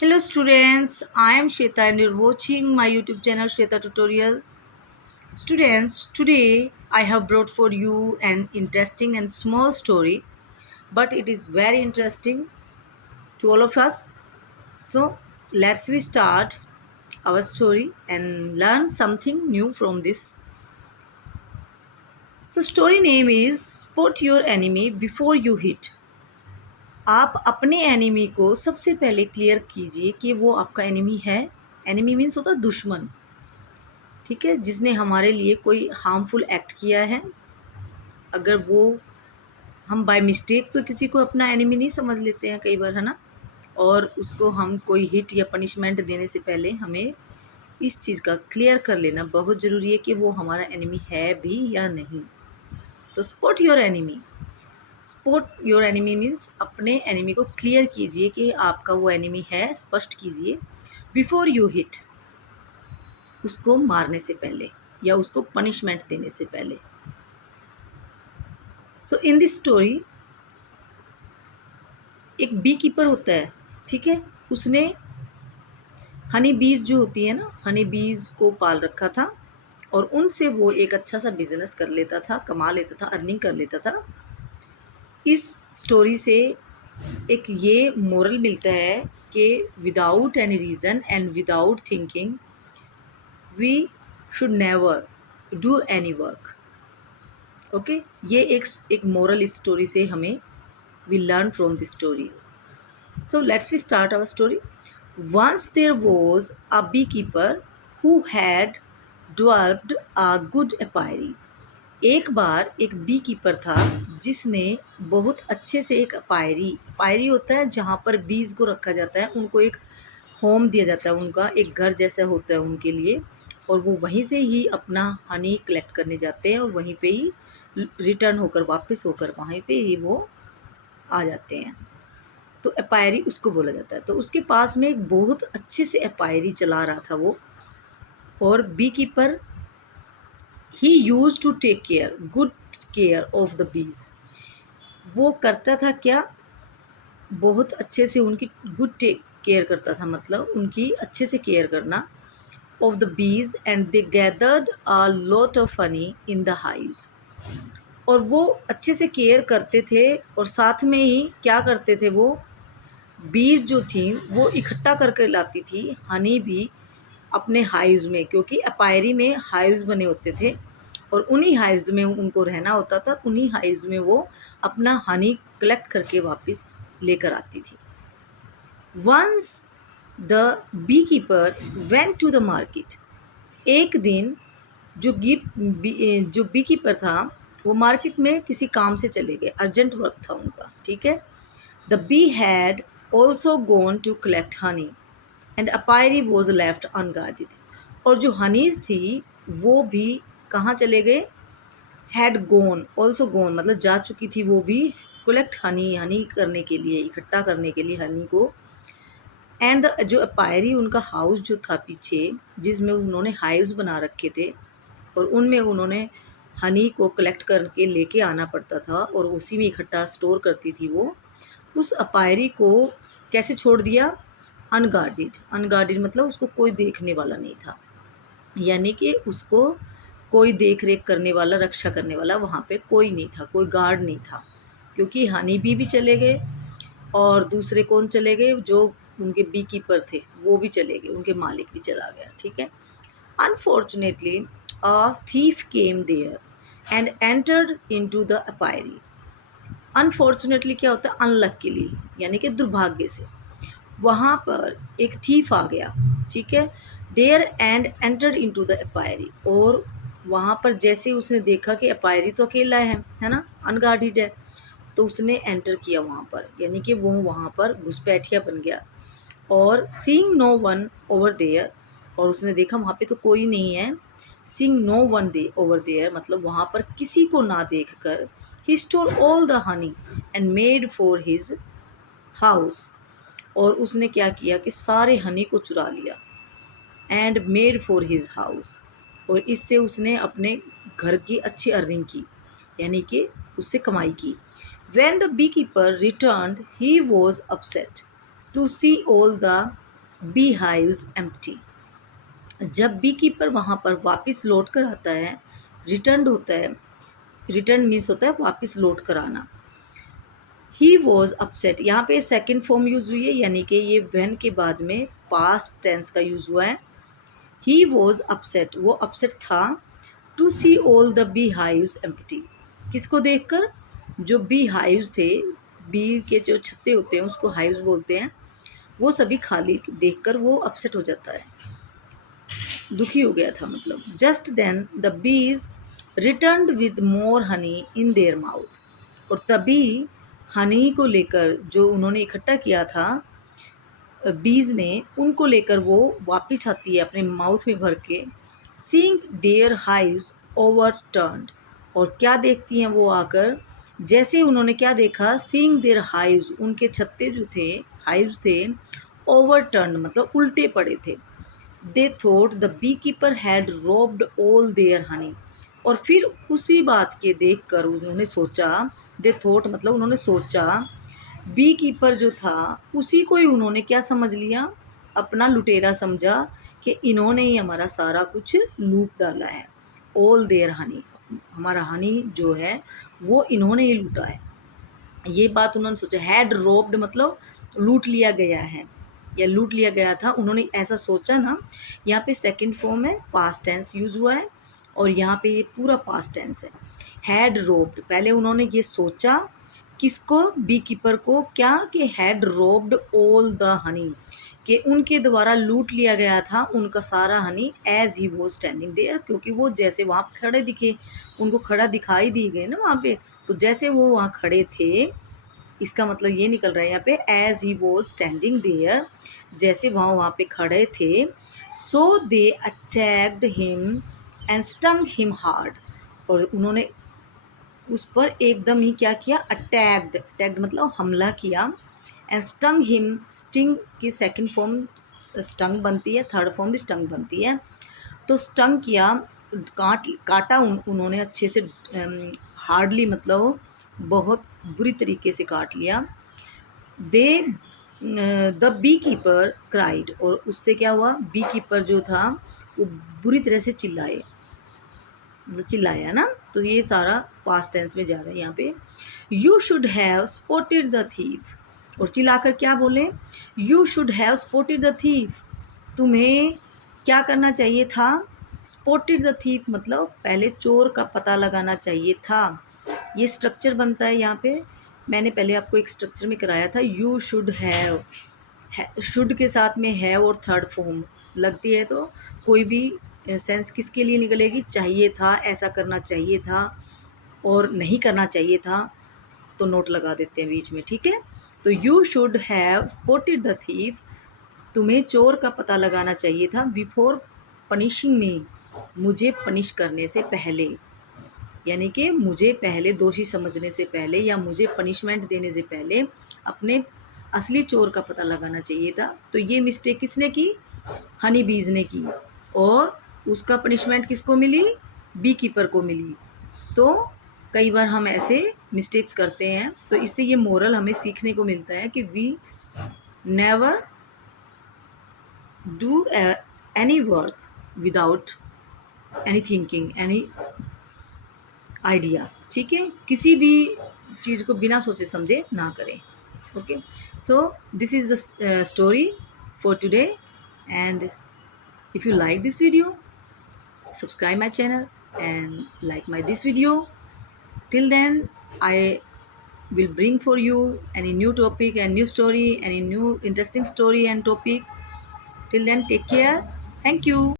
Hello students, I am Shweta and you're watching my YouTube channel Shweta Tutorial. Students, today I have brought for you an interesting and small story, but it is very interesting to all of us. So let's we start our story and learn something new from this. So story name is Spot Your Enemy Before You Hit. आप अपने enemy को सबसे पहले clear कीजिए कि वो आपका enemy है. एनिमी मीन्स होता है दुश्मन, ठीक है, जिसने हमारे लिए कोई हार्मफुल एक्ट किया है. अगर वो हम बाय मिस्टेक तो किसी को अपना एनिमी नहीं समझ लेते हैं कई बार, है ना. और उसको हम कोई हिट या पनिशमेंट देने से पहले हमें इस चीज़ का क्लियर कर लेना बहुत ज़रूरी है कि वो हमारा एनिमी है भी या नहीं. तो spot your enemy. Spot your enemy means अपने एनिमी को क्लियर कीजिए कि आपका वो एनिमी है, स्पष्ट कीजिए. बिफोर यू हिट, उसको मारने से पहले या उसको पनिशमेंट देने से पहले. सो इन दिस स्टोरी एक बी कीपर होता है, ठीक है. उसने हनी बीज जो होती है ना, हनी बीज को पाल रखा था और उनसे वो एक अच्छा सा बिजनेस कर लेता था, कमा लेता था, अर्निंग कर लेता था. इस स्टोरी से एक ये मोरल मिलता है कि without any reason and without thinking we should never do any work. Okay, ये एक मोरल इस स्टोरी से हमें we learn from this story. So let's we start our story. Once there was a beekeeper who had developed a good apiary. एक बार एक bee keeper था जिसने बहुत अच्छे से एक पायरी होता है जहाँ पर बीज को रखा जाता है, उनको एक होम दिया जाता है, उनका एक घर जैसा होता है उनके लिए, और वो वहीं से ही अपना हनी कलेक्ट करने जाते हैं और वहीं पे ही रिटर्न होकर वापस होकर वहीं पे ही वो आ जाते हैं. तो एपायरी उसको बोला जाता है. तो उसके पास में एक बहुत अच्छे से एपायरी चला रहा था वो, और bee keeper he used to take care, good care of the bees. वो करता था क्या, बहुत अच्छे से उनकी गुड टेक केयर करता था, मतलब उनकी अच्छे से केयर करना ऑफ द बीज. And they gathered a lot of honey in the hives. और वो अच्छे से केयर करते थे और साथ में ही क्या करते थे, वो बीज जो थी वो इकट्ठा करके लाती थी हनी भी अपने हाइव्स में, क्योंकि अपायरी में हाइव्स बने होते थे और उन्हीं हाइव्स में उनको रहना होता था. उन्हीं हाइव्स में वो अपना हनी कलेक्ट करके वापस लेकर आती थी. Once the bee keeper went to the market. एक दिन जो बी कीपर था वो मार्केट में किसी काम से चले गए, अर्जेंट वर्क था उनका, ठीक है. The bee had also gone to collect honey and apiary was left unguarded. और जो हनीज थी वो भी कहाँ चले गए, हैड गोन, ऑल्सो गोन मतलब जा चुकी थी वो भी, कलेक्ट हनी करने के लिए, इकट्ठा करने के लिए हनी को. एंड जो अपायरी उनका हाउस जो था पीछे, जिसमें उन्होंने हाइव्स बना रखे थे और उनमें उन्होंने हनी को कलेक्ट करके लेके आना पड़ता था और उसी में इकट्ठा स्टोर करती थी वो, उस अपायरी को कैसे छोड़ दिया, अनगार्डेड मतलब उसको कोई देखने वाला नहीं था, यानी कि उसको कोई देख रेख करने वाला, रक्षा करने वाला वहाँ पे कोई नहीं था, कोई गार्ड नहीं था, क्योंकि हनी बी भी चले गए और दूसरे कौन चले गए, जो उनके बी कीपर थे वो भी चले गए, उनके मालिक भी चला गया, ठीक है. Unfortunately a thief came there and entered into the apiary. Unfortunately क्या होता है, अनलकीली यानी कि दुर्भाग्य से, वहाँ पर एक थीफ आ गया, ठीक है. There and entered into the apiary. और वहाँ पर जैसे उसने देखा कि अपायरी तो अकेला है ना, अनगार्डेड है, तो उसने एंटर किया वहाँ पर, यानी कि वो वहाँ पर घुसपैठिया बन गया. और seeing no one over there, और उसने देखा वहाँ पे तो कोई नहीं है. Seeing no one they over there मतलब वहाँ पर किसी को ना देख कर, he stole all the honey and made for his house. और उसने क्या किया कि सारे हनी को चुरा लिया, and made for his house, और इससे उसने अपने घर की अच्छी अर्निंग की, यानी कि उससे कमाई की. When the beekeeper returned, he was upset to see all the beehives empty। जब बी कीपर वहाँ पर वापस लौट कर आता है, रिटर्न होता है, रिटर्न मीन्स होता है वापस लौट कर आना। ही वॉज अपसेट, यहाँ पे सेकेंड फॉर्म यूज़ हुई है, यानी कि ये व्हेन के बाद में पास्ट टेंस का यूज़ हुआ है। ही वॉज अपसेट, वो अपसेट था। To see all the bee hives empty, किसको देखकर? जो बी हाइव्स थे, बी के जो छत्ते होते हैं उसको हाइव्स बोलते हैं, वो सभी खाली देखकर वो अपसेट हो जाता है, दुखी हो गया था मतलब। Just then the bees return with more Honey in their mouth, और तभी हनी को लेकर जो उन्होंने इकट्ठा किया था बीज ने, उनको लेकर वो वापस आती है अपने माउथ में भर के। सीइंग देयर हाइव्स ओवरटर्न्ड, और क्या देखती हैं वो आकर? जैसे उन्होंने क्या देखा? सीइंग देयर हाइव्स, उनके छत्ते जो थे, हाइव्स थे, ओवरटर्न्ड मतलब उल्टे पड़े थे। They thought the bee keeper had robbed all their honey, और फिर उसी बात के देख कर उन्होंने सोचा, दे थॉट मतलब उन्होंने सोचा, बी कीपर जो था उसी को ही उन्होंने क्या समझ लिया? अपना लुटेरा समझा कि इन्होंने ही हमारा सारा कुछ लूट डाला है। ऑल देयर हनी, हमारा हनी जो है वो इन्होंने ही लूटा है, ये बात उन्होंने सोचा। हैड रोब्ड मतलब लूट लिया गया है या लूट लिया गया था, उन्होंने ऐसा सोचा ना। यहाँ पे सेकंड फॉर्म है, पास्ट टेंस यूज हुआ है, और यहाँ पे ये पूरा पास्ट टेंस है। हैड रोब्ड, पहले उन्होंने ये सोचा, किसको? बी कीपर को, क्या? कि had robbed all the Honey, कि उनके द्वारा लूट लिया गया था उनका सारा हनी। एज ही वो स्टैंडिंग देयर, क्योंकि वो जैसे वहाँ खड़े दिखे, उनको खड़ा दिखाई दी गए ना वहाँ पे, तो जैसे वो वहाँ खड़े थे, इसका मतलब ये निकल रहा है यहाँ पे as he was standing there, जैसे वहाँ पे खड़े थे। So they attacked him and stung him hard, और उन्होंने उस पर एकदम ही क्या किया? अटैक्ड, अटैक्ड मतलब हमला किया। एंड स्टंग हिम, स्टिंग की सेकंड फॉर्म स्टंग बनती है, थर्ड फॉर्म भी स्टंग बनती है। तो स्टंग किया, काटा उन्होंने अच्छे से, हार्डली मतलब बहुत बुरी तरीके से काट लिया। दे द बी कीपर क्राइड, और उससे क्या हुआ? बी कीपर जो था वो बुरी तरह से चिल्लाए, मतलब चिल्लाया ना, तो ये सारा पास्ट टेंस में जा रहा है यहाँ पे। You should have spotted the thief, और चिल्लाकर क्या बोले? You should have spotted the thief, तुम्हें क्या करना चाहिए था? स्पॉटेड द थीफ मतलब पहले चोर का पता लगाना चाहिए था। ये स्ट्रक्चर बनता है यहाँ पे, मैंने पहले आपको एक स्ट्रक्चर में कराया था। यू शुड हैव, शुड के साथ में हैव और थर्ड फॉर्म लगती है, तो कोई भी सेंस किसके लिए निकलेगी? चाहिए था, ऐसा करना चाहिए था, और नहीं करना चाहिए था, तो नोट लगा देते हैं बीच में, ठीक है। तो you should have spotted the thief, तुम्हें चोर का पता लगाना चाहिए था। बिफोर पनिशिंग मी, मुझे पनिश करने से पहले, यानी कि मुझे पहले दोषी समझने से पहले या मुझे पनिशमेंट देने से पहले अपने असली चोर का पता लगाना चाहिए था। तो ये मिस्टेक किसने की? हनी बीज ने की, और उसका पनिशमेंट किसको मिली? बी कीपर को मिली। तो कई बार हम ऐसे मिस्टेक्स करते हैं, तो इससे ये मोरल हमें सीखने को मिलता है कि we never do any work without any thinking, any idea, ठीक है। किसी भी चीज़ को बिना सोचे समझे ना करें। Okay, so this is the story for today, and if you like this video, subscribe my channel and like my this video. Till then, I will bring for you any new topic and new story, any new interesting story and topic. Till then, take care. Thank you.